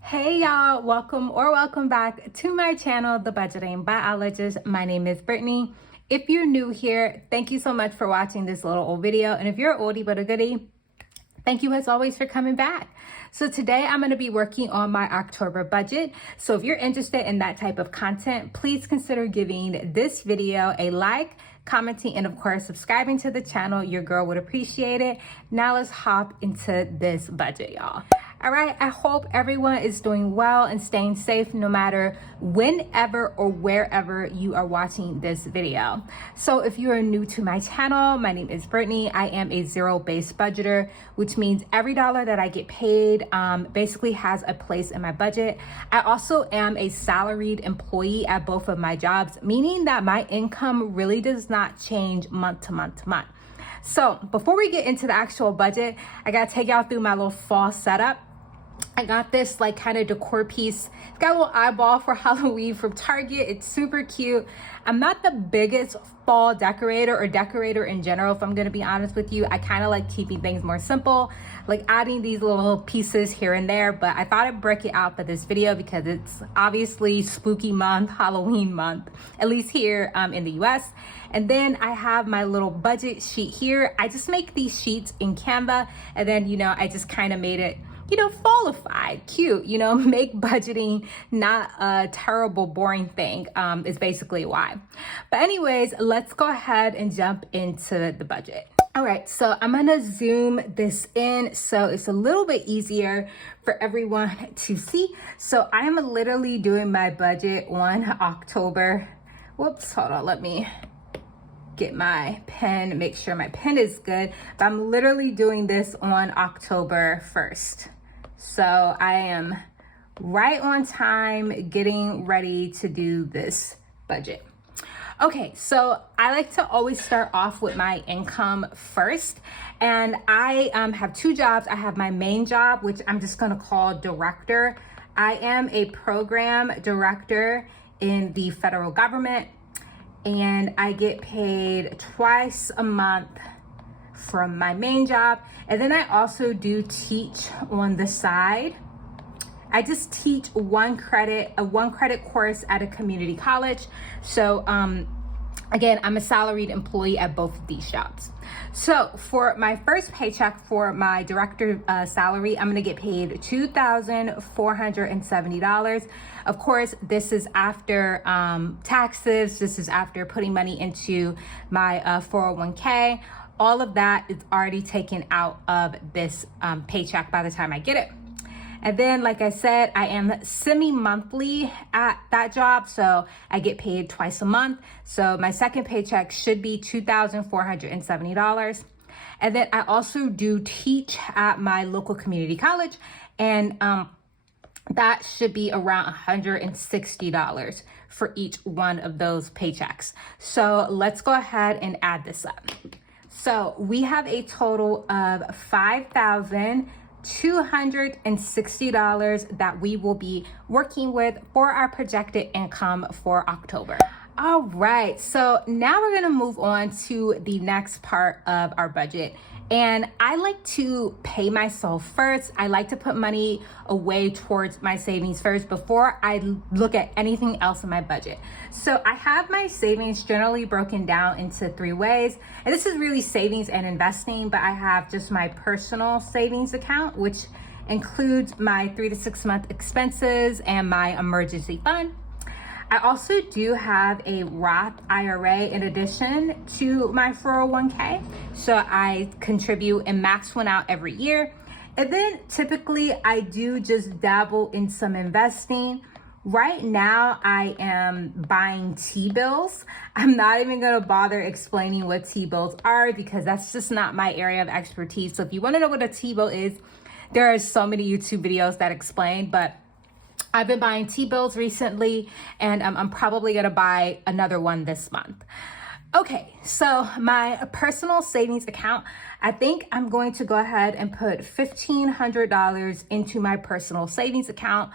Hey y'all, welcome back to my channel, The Budgeting Biologist. My name is Brittany. If you're new here, thank you so much for watching this little old video. And if you're an oldie but a goodie, thank you as always for coming back. So today I'm going to be working on my October budget. So if you're interested in that type of content, please consider giving this video a like, commenting, and of course subscribing to the channel. Your girl would appreciate it. Now let's hop into this budget, y'all. All right, I hope everyone is doing well and staying safe no matter whenever or wherever you are watching this video. So if you are new to my channel, my name is Brittany. I am a zero-based budgeter, which means every dollar that I get paid basically has a place in my budget. I also am a salaried employee at both of my jobs, meaning that my income really does not change month to month to month. So before we get into the actual budget, I gotta take y'all through my little fall setup. I got this like kind of decor piece. It's got a little eyeball for Halloween from Target. It's super cute. I'm not the biggest fall decorator or decorator in general, if I'm gonna be honest with you. I kind of like keeping things more simple, like adding these little pieces here and there, but I thought I'd break it out for this video because it's obviously spooky month, Halloween month, at least here in the US. And then I have my little budget sheet here. I just make these sheets in Canva, and then, I just kind of made it fallified, cute, make budgeting not a terrible, boring thing is basically why. But anyways, let's go ahead and jump into the budget. All right, so I'm gonna zoom this in so it's a little bit easier for everyone to see. So I'm literally doing my budget on October. Whoops, hold on, let me get my pen, make sure my pen is good. But I'm literally doing this on October 1st. So I am right on time getting ready to do this budget. Okay, so I like to always start off with my income first. And I have two jobs. I have my main job, which I'm just gonna call director. I am a program director in the federal government, and I get paid twice a month from my main job. And then I also do teach on the side. I just teach a one credit course at a community college. So again, I'm a salaried employee at both of these jobs. So for my first paycheck for my director salary, I'm gonna get paid $2,470. Of course, this is after taxes. This is after putting money into my 401k. All of that is already taken out of this paycheck by the time I get it. And then, like I said, I am semi-monthly at that job, so I get paid twice a month. So my second paycheck should be $2,470. And then I also do teach at my local community college, and that should be around $160 for each one of those paychecks. So let's go ahead and add this up. So we have a total of $5,260 that we will be working with for our projected income for October. All right, so now we're gonna move on to the next part of our budget. And I like to pay myself first. I like to put money away towards my savings first before I look at anything else in my budget. So I have my savings generally broken down into three ways. And this is really savings and investing, but I have just my personal savings account, which includes my 3 to 6 month expenses and my emergency fund. I also do have a Roth IRA in addition to my 401k. So I contribute and max one out every year. And then typically I do just dabble in some investing. Right now I am buying T-bills. I'm not even gonna bother explaining what T-bills are because that's just not my area of expertise. So if you wanna know what a T-bill is, there are so many YouTube videos that explain, but I've been buying T-bills recently, and I'm probably gonna buy another one this month. Okay, so my personal savings account, I think I'm going to go ahead and put $1,500 into my personal savings account.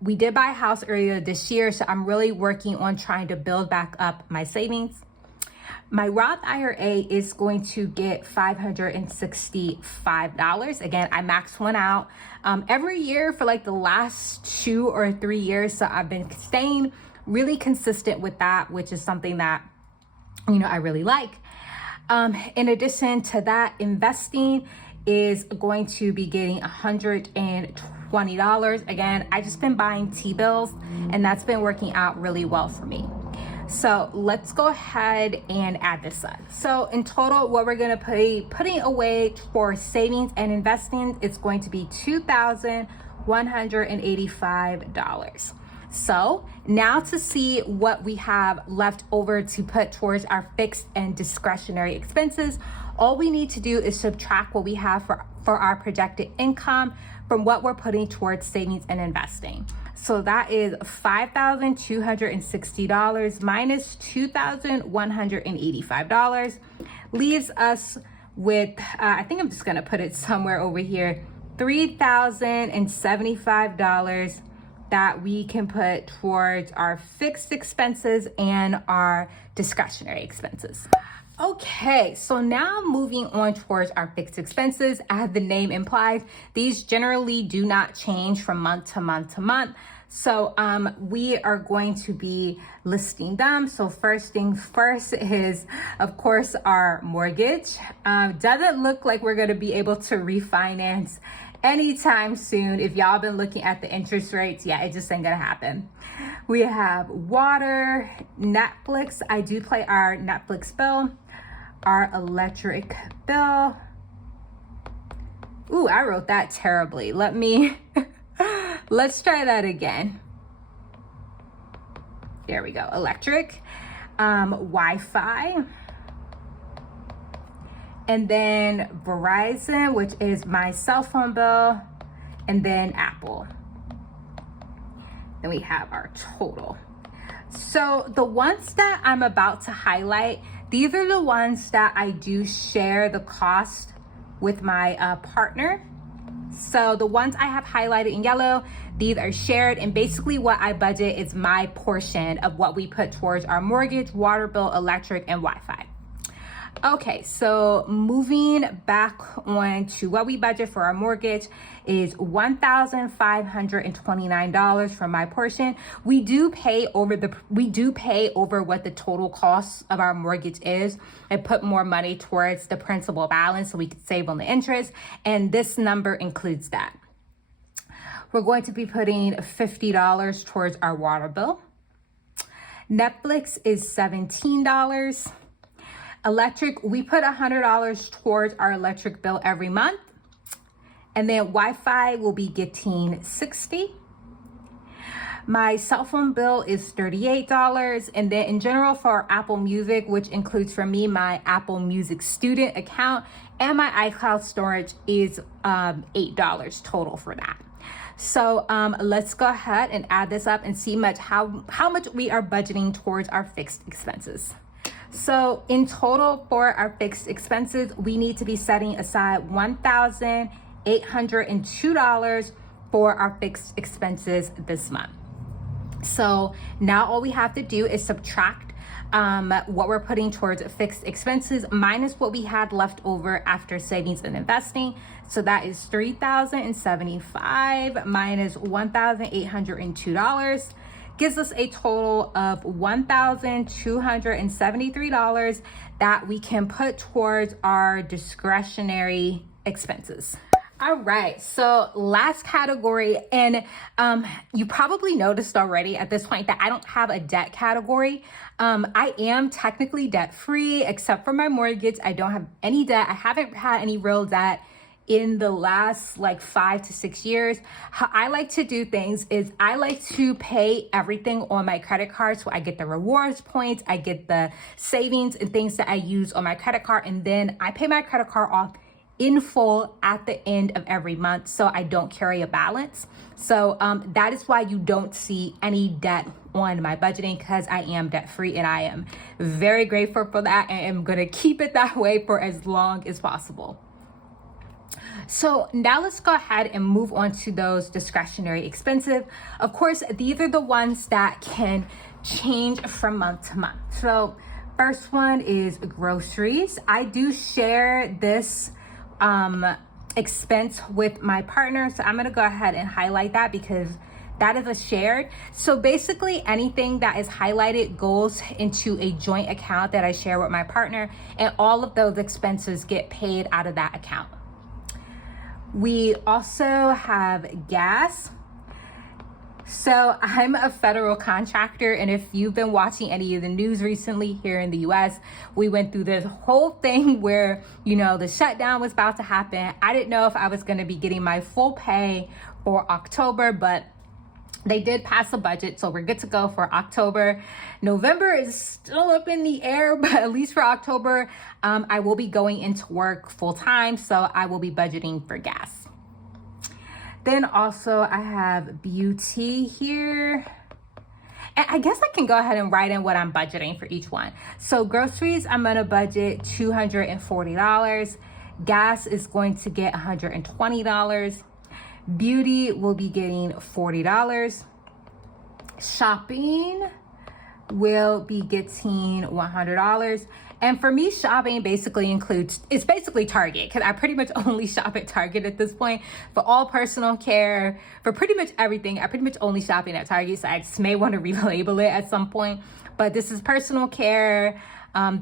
We did buy a house earlier this year, so I'm really working on trying to build back up my savings. My Roth IRA is going to get $565. Again, I maxed one out every year for like the last 2 or 3 years. So I've been staying really consistent with that, which is something that, you know, I really like. In addition to that, investing is going to be getting $120. Again, I just been buying T-bills and that's been working out really well for me. So let's go ahead and add this up. So in total, what we're gonna be putting away for savings and investing, it's going to be $2,185. So now to see what we have left over to put towards our fixed and discretionary expenses, all we need to do is subtract what we have for our projected income from what we're putting towards savings and investing. So that is $5,260 minus $2,185 leaves us with, I think I'm just gonna put it somewhere over here, $3,075 that we can put towards our fixed expenses and our discretionary expenses. Okay, so now moving on towards our fixed expenses. As the name implies, these generally do not change from month to month to month. So we are going to be listing them. So first thing first is, of course, our mortgage. Doesn't look like we're gonna be able to refinance anytime soon. If y'all been looking at the interest rates, yeah, it just ain't gonna happen. We have water, Netflix. I do pay our Netflix bill, our electric bill. Ooh, I wrote that terribly. Let's try that again. There we go, electric, Wi-Fi, and then Verizon, which is my cell phone bill, and then Apple. Then we have our total. So the ones that I'm about to highlight, these are the ones that I do share the cost with my partner. So the ones I have highlighted in yellow, these are shared, and basically what I budget is my portion of what we put towards our mortgage, water bill, electric, and Wi-Fi. Okay, so moving back on to what we budget for our mortgage is $1,529 for my portion. We do pay over what the total cost of our mortgage is and put more money towards the principal balance so we can save on the interest, and this number includes that. We're going to be putting $50 towards our water bill. Netflix is $17. Electric, we put $100 towards our electric bill every month. And then Wi-Fi will be getting $60. My cell phone bill is $38. And then in general for Apple Music, which includes for me my Apple Music student account and my iCloud storage, is $8 total for that. So let's go ahead and add this up and see how much we are budgeting towards our fixed expenses. So in total for our fixed expenses, we need to be setting aside $1,802 for our fixed expenses this month. So now all we have to do is subtract what we're putting towards fixed expenses minus what we had left over after savings and investing. So that is $3,075 minus $1,802. Gives us a total of $1,273 that we can put towards our discretionary expenses. All right, so last category, and you probably noticed already at this point that I don't have a debt category. I am technically debt-free except for my mortgage. I don't have any debt. I haven't had any real debt in the last like 5 to 6 years. How I like to do things is I like to pay everything on my credit card. So I get the rewards points, I get the savings and things that I use on my credit card. And then I pay my credit card off in full at the end of every month. So I don't carry a balance. So that is why you don't see any debt on my budgeting, because I am debt free and I am very grateful for that. And I'm gonna keep it that way for as long as possible. So now let's go ahead and move on to those discretionary expenses. Of course, these are the ones that can change from month to month. So First one is groceries. I do share this expense with my partner, so I'm gonna go ahead and highlight that because that is a shared. So basically anything that is highlighted goes into a joint account that I share with my partner, and all of those expenses get paid out of that account. We also have gas. So I'm a federal contractor, and if you've been watching any of the news recently here in the US, we went through this whole thing where, you know, the shutdown was about to happen. I didn't know if I was gonna be getting my full pay for October, but they did pass a budget, so we're good to go for October. November is still up in the air, but at least for October, I will be going into work full time, so I will be budgeting for gas. Then also I have beauty here. And I guess I can go ahead and write in what I'm budgeting for each one. So groceries, I'm gonna budget $240. Gas is going to get $120. Beauty will be getting $40. Shopping will be getting $100. And for me, shopping basically includes, it's basically Target, because I pretty much only shop at Target at this point. For all personal care, for pretty much everything, I pretty much only shopping at Target, so I just may want to relabel it at some point. But this is personal care,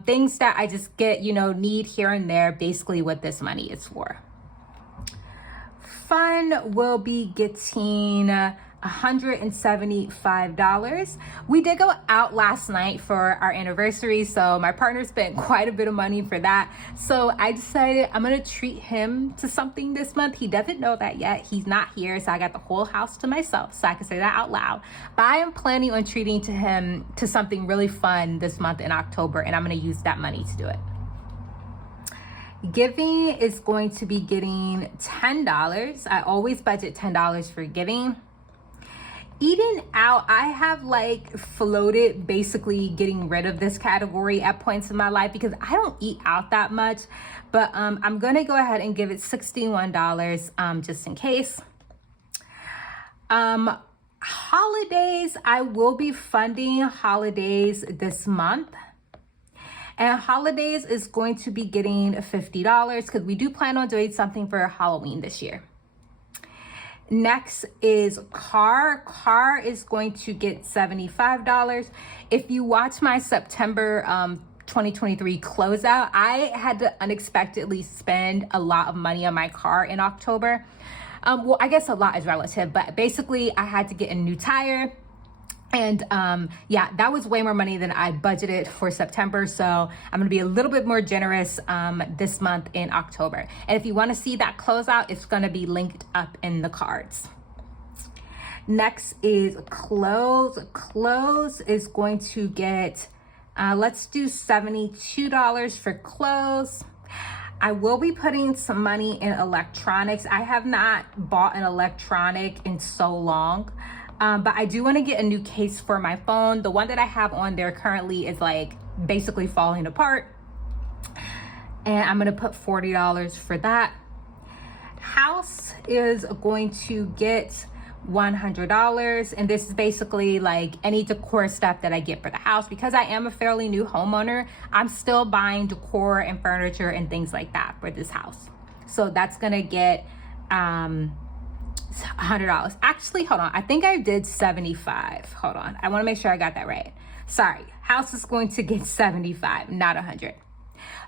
things that I just get, you know, need here and there, basically what this money is for. Fun will be getting $175. We did go out last night for our anniversary, so my partner spent quite a bit of money for that. So I decided I'm gonna treat him to something this month. He doesn't know that yet. He's not here, so I got the whole house to myself, so I can say that out loud. But I am planning on treating him to something really fun this month in October, and I'm gonna use that money to do it. Giving is going to be getting $10. I always budget $10 for giving. Eating out, I have like floated basically getting rid of this category at points in my life because I don't eat out that much, but I'm gonna go ahead and give it $61 just in case. Holidays, I will be funding holidays this month. And holidays is going to be getting $50 because we do plan on doing something for Halloween this year. Next is car. Car is going to get $75. If you watch my September 2023 closeout, I had to unexpectedly spend a lot of money on my car in October. Well, I guess a lot is relative, but basically I had to get a new tire. And yeah, that was way more money than I budgeted for September. So I'm gonna be a little bit more generous this month in October. And if you wanna see that closeout, it's gonna be linked up in the cards. Next is clothes. Clothes is going to get, let's do $72 for clothes. I will be putting some money in electronics. I have not bought an electronic in so long. But I do want to get a new case for my phone. The one that I have on there currently is like basically falling apart. And I'm going to put $40 for that. House is going to get $100. And this is basically like any decor stuff that I get for the house. Because I am a fairly new homeowner, I'm still buying decor and furniture and things like that for this house. So that's going to get $100. Actually, hold on. I think I did 75. Hold on. I want to make sure I got that right. Sorry. House is going to get 75, not 100.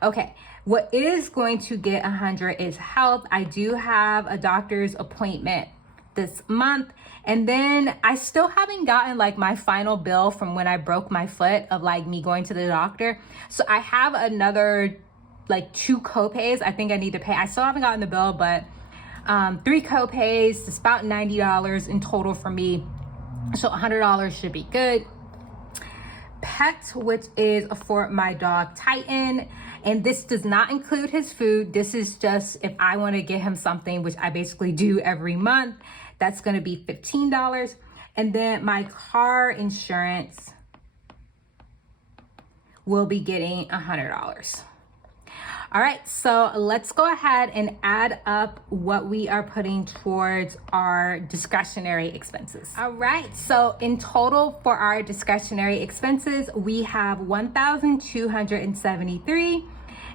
Okay. What is going to get 100 is health. I do have a doctor's appointment this month. And then I still haven't gotten like my final bill from when I broke my foot of like me going to the doctor. So I have another like 2 copays I think I need to pay. I still haven't gotten the bill, but 3 copays, it's about $90 in total for me. So $100 should be good. Pet, which is for my dog Titan. And this does not include his food. This is just if I want to get him something, which I basically do every month. That's going to be $15. And then my car insurance will be getting $100. All right, so let's go ahead and add up what we are putting towards our discretionary expenses. All right, so in total for our discretionary expenses, we have 1,273.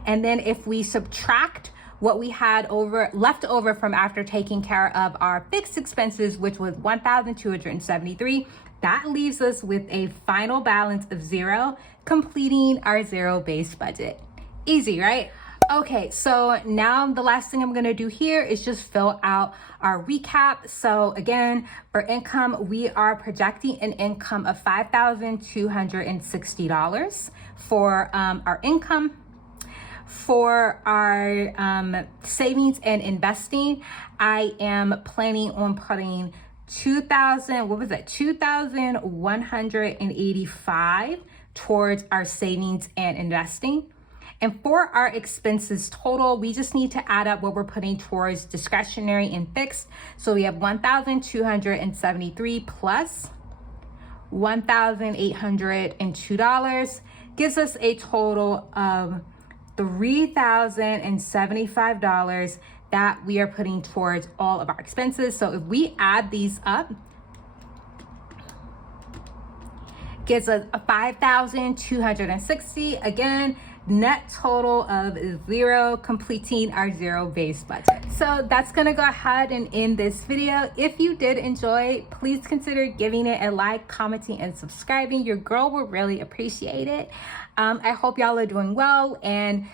And then if we subtract what we had left over from after taking care of our fixed expenses, which was 1,273, that leaves us with a final balance of 0, completing our zero-based budget. Easy, right? Okay, so now the last thing I'm gonna do here is just fill out our recap. So again, for income, we are projecting an income of $5,260 for our income. For our savings and investing, I am planning on putting 2,185 towards our savings and investing. And for our expenses total, we just need to add up what we're putting towards discretionary and fixed. So we have 1,273 plus $1,802 gives us a total of $3,075 that we are putting towards all of our expenses. So if we add these up, gives us a 5,260. Again, net total of 0, completing our zero-based budget. So that's gonna go ahead and end this video. If you did enjoy, please consider giving it a like, commenting, and subscribing. Your girl will really appreciate it. I hope y'all are doing well and,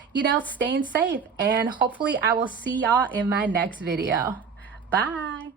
staying safe. And hopefully I will see y'all in my next video. Bye.